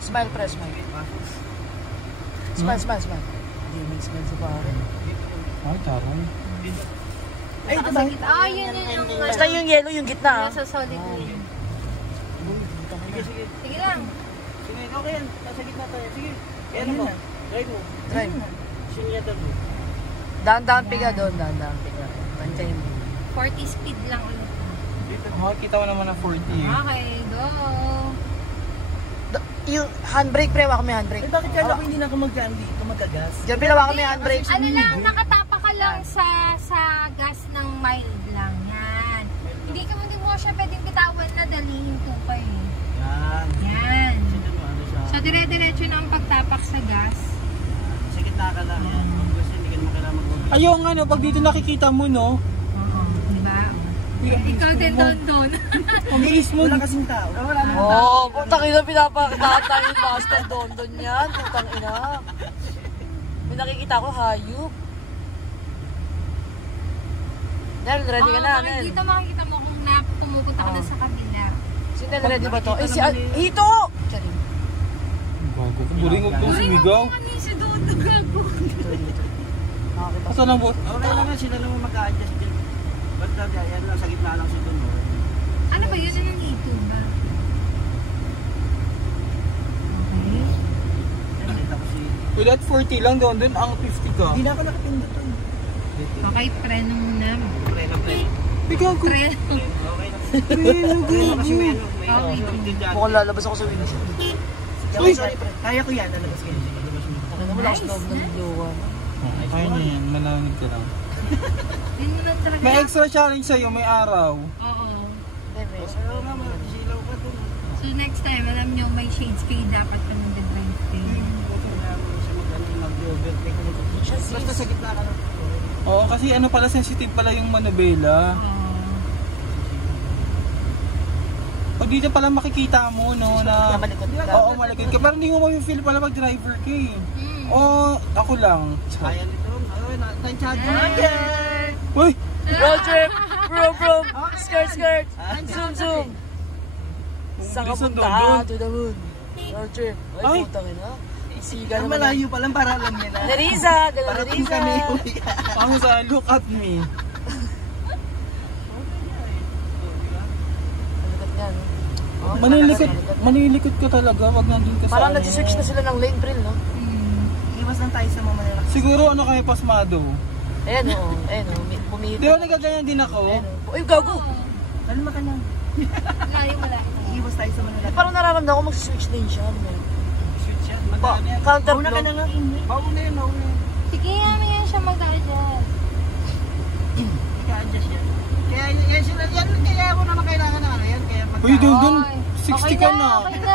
Smile, pre, smile. Smile. Hindi, may smile sa pare. Ay, taray. Ay, ito ba? Ah, yun yung... Basta yung yellow, yung gitna. Nasa solid lane. Sige lang. Sige, okay yan. Nasa gitna tayo. Sige. Kaya ano mo? Drive mo. Drive. Sinyadal mo. Dahan-dahan piga doon, dahan-dahan piga. Pantayin mo. 40 speed lang ulit. Makikita ko naman ng 40. Okay, go. Yung handbrake, pre, waka may handbrake. Eh, bakit kala ko hindi na ako magagas? Diyan pinawa kami handbrake. Ano lang, nakatapa ka lang sa gas ng mild lang. Yan. Hindi mo siya pwedeng bitawan na dalhin to pa eh. Yan. Yan. Sige mo, ano siya? So, dire-diretso na ang pagtapak sa gas. Sa gitna ka lang yan. Kasi hindi ka naman kailangan mag-ulit. Ay, yung ano, pag dito nakikita mo, no? Oo, di ba? Ikaw din doon. Ang bilis mo. Wala kasing tao. Wala naman tao. Oo, putang ina, pinapakitaan tayo yung master Dondon yan. Putang ina. May nakikita ko, hayop. Nel, ready ka na, Nel. Dito makikita mo kung pumupunta ka na sa kabila. Si Nel, ready ba to? Eh, si Hito! Charing. Bago ko. Buring huwag kong sumigaw. Si Dodo, gago. Nakakita. Asa na bot? Okay lang yan. Sila naman mag-a-adjust din. Basta yan lang sa gitna lang si Dono. Ano ba yun? Anong ito ba? Okay. Nakita ko si... With that 40 lang doon, ang 50 ka. Hindi na ako nakapindot doon. Okay, preno muna. Preno. Bigyan ko. Preno. Okay na. Preno, Preno kasi may ano. Okay. Mukhang lalabas ako sa windshield. Sorry, pre. Kaya ko yan. Lalabas kayo. Lalabas mo. Ano naman ako sa loob ng luwa. Kaya na yan, malamig ka lang. Hindi mo lang talaga. May extra challenge sa'yo, may araw. Oo. Pero nga, silaw ka doon. So next time, alam nyo, may shades kayo dapat ka mag-drive kayo. Basta sa gitna ka lang. Oo, kasi ano pala, sensitive pala yung manubela. Oo. O dito pala makikita mo, no, na... Malikot ka. Oo, malikot ka. Pero hindi mo ma-feel pala pag driver ka eh. Oo, ako lang. Kaya nito. Time charge. Uy! Road trip! Bro! Skirt! Zoom! Saan ka Listen, punta? Dondon. To the moon. Road trip. Ay. Ay, putang ina. Isiga Ang naman. malayo pa lang para alam niya na. Nerisa! Gano'n Para team Nerisa! kami. Ang sa look at me. Malikot nga, no? Oh, Manilikot ka talaga, wag nandun ka sa Parang ano. nag-switch na sila ng lane, Pril, no? Iwas lang tayo sa mga malalaki. Siguro ano kami pasmado. Ayan, oo. Pumihit. Di ba nagaganyan din ako? Ayan, oo. Uy, gago! Kalma ka lang. Malayo. Iwas tayo sa malalaki. Parang nararamdaman ko mag-switch lane siya. Ano? Switch yan. Counter Mauna ka na nga. Mauna yan. Sige, may yan siya mag-adjust. Ika-adjust yan. Kaya yan sila. Kaya ako naman kailangan ng ano yan. Kaya Uy, doon, Ay, 60 okay ka na, na. okay na.